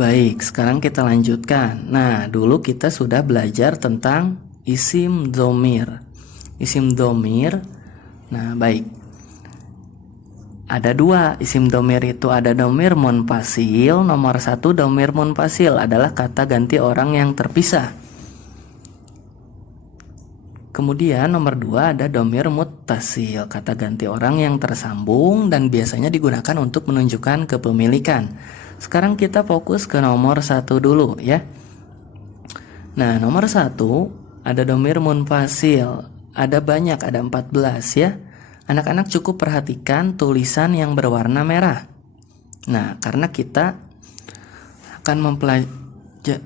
Baik, sekarang kita lanjutkan. Nah, dulu kita sudah belajar tentang isim dhamir. Isim dhamir. Nah, baik. Ada dua isim dhamir itu, ada dhamir munfasil. Nomor satu, dhamir munfasil adalah kata ganti orang yang terpisah. Kemudian nomor dua ada dhamir muttasil, kata ganti orang yang tersambung dan biasanya digunakan untuk menunjukkan kepemilikan. Sekarang kita fokus ke nomor satu dulu ya. Nah, nomor satu ada dhamir munfasil. Ada banyak, ada 14 ya. Anak-anak cukup perhatikan tulisan yang berwarna merah. Nah, karena kita akan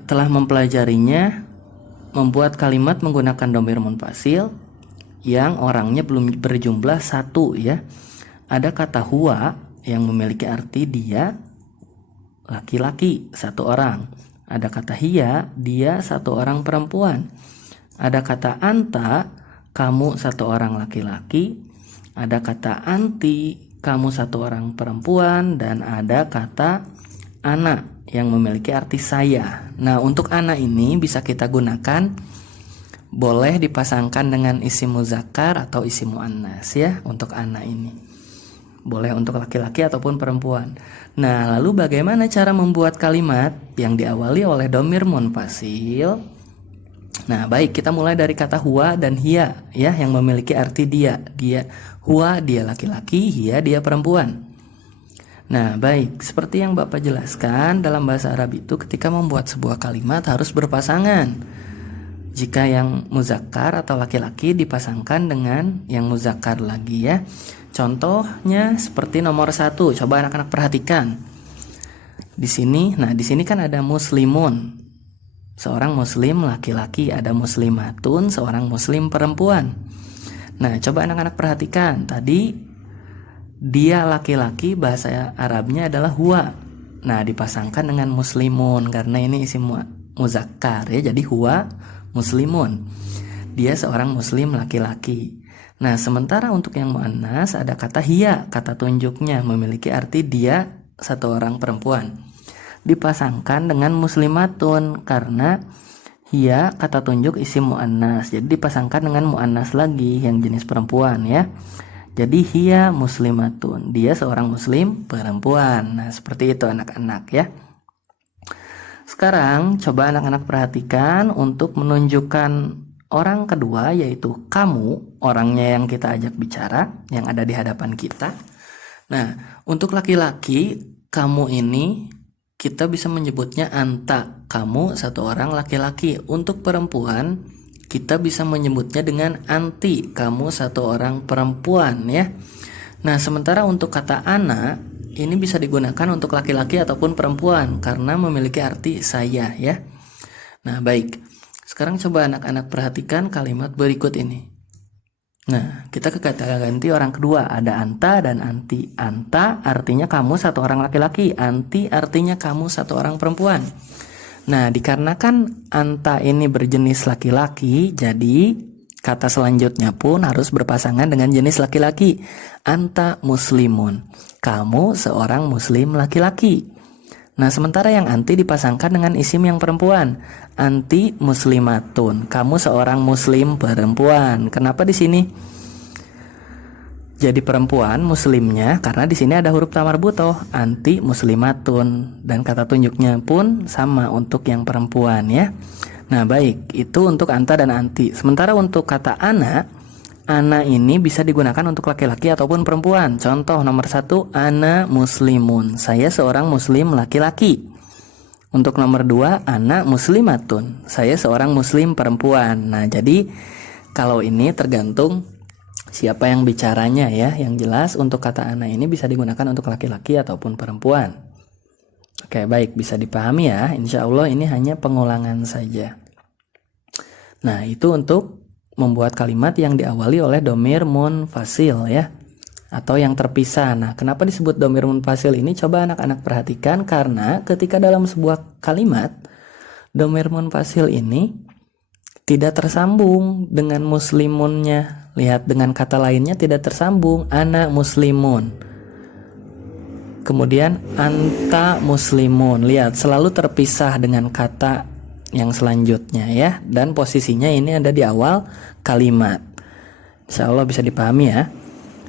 telah mempelajarinya, membuat kalimat menggunakan dhamir munfasil yang orangnya belum berjumlah satu ya. Ada kata huwa yang memiliki arti dia, laki-laki, satu orang. Ada kata hiya, dia satu orang perempuan. Ada kata anta, kamu satu orang laki-laki. Ada kata anti, kamu satu orang perempuan. Dan ada kata ana yang memiliki arti saya. Nah, untuk ana ini bisa kita gunakan, boleh dipasangkan dengan isim muzakkar atau isim muannas ya. Untuk ana ini boleh untuk laki-laki ataupun perempuan. Nah, lalu bagaimana cara membuat kalimat yang diawali oleh dhamir munfasil? Nah, baik, kita mulai dari kata huwa dan hiya ya, yang memiliki arti dia. Dia huwa, dia laki-laki, hiya, dia perempuan. Nah, baik, seperti yang Bapak jelaskan, dalam bahasa Arab itu ketika membuat sebuah kalimat harus berpasangan. Jika yang muzakkar atau laki-laki dipasangkan dengan yang muzakkar lagi ya. Contohnya seperti nomor satu, coba anak-anak perhatikan. Di sini kan ada muslimun, seorang muslim laki-laki, ada muslimatun, seorang muslim perempuan. Nah, coba anak-anak perhatikan, tadi dia laki-laki, bahasa Arabnya adalah huwa. Nah, dipasangkan dengan muslimun karena ini isim muzakkar ya, jadi huwa muslimun. Dia seorang muslim laki-laki. Nah, sementara untuk yang muannas ada kata hiya, kata tunjuknya memiliki arti dia satu orang perempuan. Dipasangkan dengan muslimatun karena hiya kata tunjuk isim muannas. Jadi dipasangkan dengan muannas lagi yang jenis perempuan ya. Jadi hiya muslimatun, dia seorang muslim perempuan. Nah, seperti itu anak-anak ya. Sekarang coba anak-anak perhatikan untuk menunjukkan orang kedua, yaitu kamu, orangnya yang kita ajak bicara, yang ada di hadapan kita. Nah, untuk laki-laki, kamu ini kita bisa menyebutnya anta, kamu satu orang laki-laki. Untuk perempuan, kita bisa menyebutnya dengan anti, kamu satu orang perempuan ya. Nah, sementara untuk kata ana, ini bisa digunakan untuk laki-laki ataupun perempuan karena memiliki arti saya ya. Nah, baik. Sekarang coba anak-anak perhatikan kalimat berikut ini. Nah, kita ke kata ganti orang kedua, ada anta dan anti. Anta artinya kamu satu orang laki-laki, anti artinya kamu satu orang perempuan. Nah, dikarenakan anta ini berjenis laki-laki, jadi kata selanjutnya pun harus berpasangan dengan jenis laki-laki. Anta muslimun, kamu seorang muslim laki-laki. Nah, sementara yang anti dipasangkan dengan isim yang perempuan. Anti muslimatun, kamu seorang muslim perempuan. Kenapa di sini jadi perempuan muslimnya? Karena di sini ada huruf ta marbutoh, anti muslimatun, dan kata tunjuknya pun sama untuk yang perempuan ya. Nah, baik, itu untuk anta dan anti. Sementara untuk kata ana ini bisa digunakan untuk laki-laki ataupun perempuan. Contoh nomor satu, ana muslimun, saya seorang muslim laki-laki. Untuk nomor dua, ana muslimatun, saya seorang muslim perempuan. Nah, jadi kalau ini tergantung siapa yang bicaranya ya. Yang jelas untuk kata ana ini bisa digunakan untuk laki-laki ataupun perempuan. Oke, baik, bisa dipahami ya. Insya Allah ini hanya pengulangan saja. Nah, itu untuk membuat kalimat yang diawali oleh dhamir munfasil ya, atau yang terpisah. Nah, kenapa disebut dhamir munfasil ini? Coba anak-anak perhatikan, karena ketika dalam sebuah kalimat dhamir munfasil ini tidak tersambung dengan muslimunnya. Lihat, dengan kata lainnya tidak tersambung, ana muslimun. Kemudian anta muslimun. Lihat, selalu terpisah dengan kata yang selanjutnya ya. Dan posisinya ini ada di awal kalimat. Insya Allah bisa dipahami ya.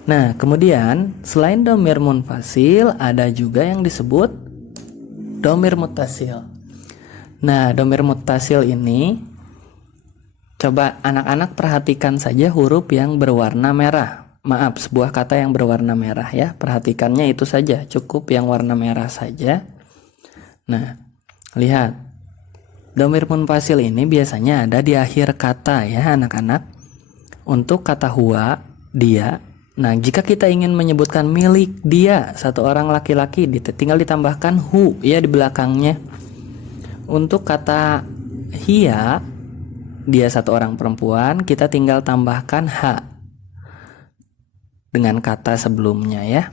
Nah, kemudian selain dhamir munfasil ada juga yang disebut dhamir muttasil. Nah, dhamir muttasil ini coba anak-anak perhatikan saja huruf yang berwarna merah. Maaf, sebuah kata yang berwarna merah ya. Perhatikannya itu saja, cukup yang warna merah saja. Nah, lihat. Dhamir munfasil ini biasanya ada di akhir kata ya anak-anak. Untuk kata huwa, dia. Nah, jika kita ingin menyebutkan milik dia, satu orang laki-laki, tinggal ditambahkan hu ya di belakangnya. Untuk kata hiya, dia satu orang perempuan, kita tinggal tambahkan ha dengan kata sebelumnya ya.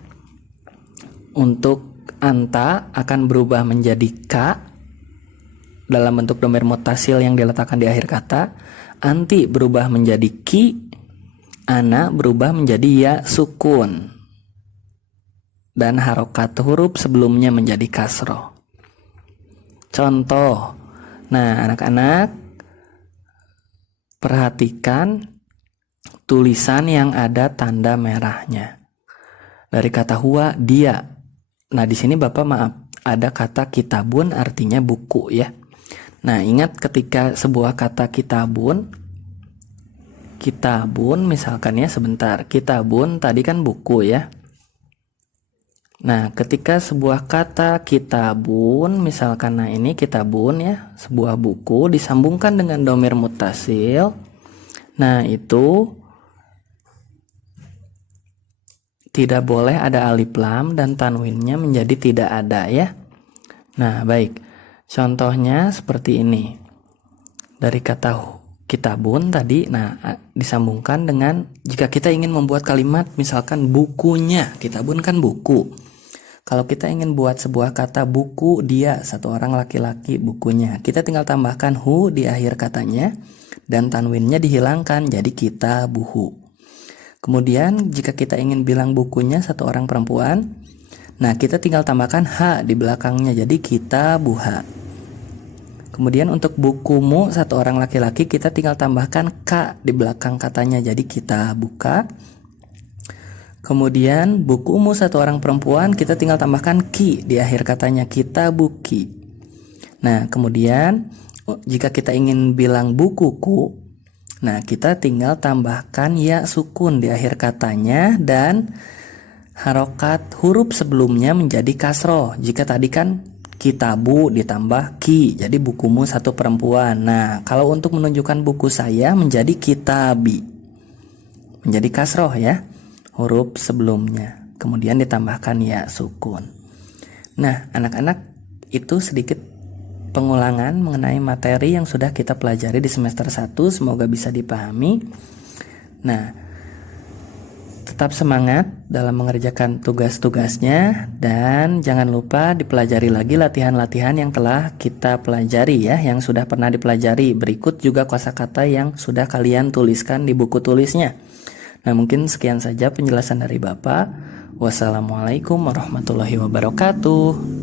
Untuk anta akan berubah menjadi ka dalam bentuk dhamir muttasil yang diletakkan di akhir kata. Anti berubah menjadi ki, ana berubah menjadi ya sukun, dan harokat huruf sebelumnya menjadi kasroh. Contoh, nah anak-anak perhatikan tulisan yang ada tanda merahnya. Dari kata huwa, dia. Nah, di sini Bapak maaf, ada kata kitabun artinya buku ya. Nah, ingat ketika sebuah kata kitabun misalkan ya sebentar. Kitabun tadi kan buku ya. Nah, ketika sebuah kata kitabun misalkan, nah ini kitabun ya, sebuah buku disambungkan dengan dhamir muttasil. Nah, itu tidak boleh ada alif lam dan tanwinnya menjadi tidak ada ya. Nah, baik. Contohnya seperti ini. Dari kata kitabun tadi, nah disambungkan dengan jika kita ingin membuat kalimat misalkan bukunya. Kitabun kan buku. Kalau kita ingin buat sebuah kata buku dia, satu orang laki-laki, bukunya, kita tinggal tambahkan hu di akhir katanya dan tanwinnya dihilangkan jadi kitabuhu. Kemudian jika kita ingin bilang bukunya satu orang perempuan, nah kita tinggal tambahkan ha di belakangnya jadi kitabuha. Kemudian untuk bukumu satu orang laki-laki, kita tinggal tambahkan ka di belakang katanya jadi kitabuka. Kemudian bukumu satu orang perempuan, kita tinggal tambahkan ki di akhir katanya kitabuki. Nah, kemudian jika kita ingin bilang bukuku, nah kita tinggal tambahkan ya sukun di akhir katanya dan harokat huruf sebelumnya menjadi kasroh. Jika tadi kan kitabu ditambah ki, jadi bukumu satu perempuan. Nah, kalau untuk menunjukkan buku saya menjadi kitabi, menjadi kasroh ya huruf sebelumnya, kemudian ditambahkan ya sukun. Nah, anak-anak, itu sedikit pengulangan mengenai materi yang sudah kita pelajari di semester 1, semoga bisa dipahami. Nah, tetap semangat dalam mengerjakan tugas-tugasnya dan jangan lupa dipelajari lagi latihan-latihan yang telah kita pelajari ya, yang sudah pernah dipelajari. Berikut juga kosakata yang sudah kalian tuliskan di buku tulisnya. Nah, mungkin sekian saja penjelasan dari Bapak. Wassalamualaikum warahmatullahi wabarakatuh.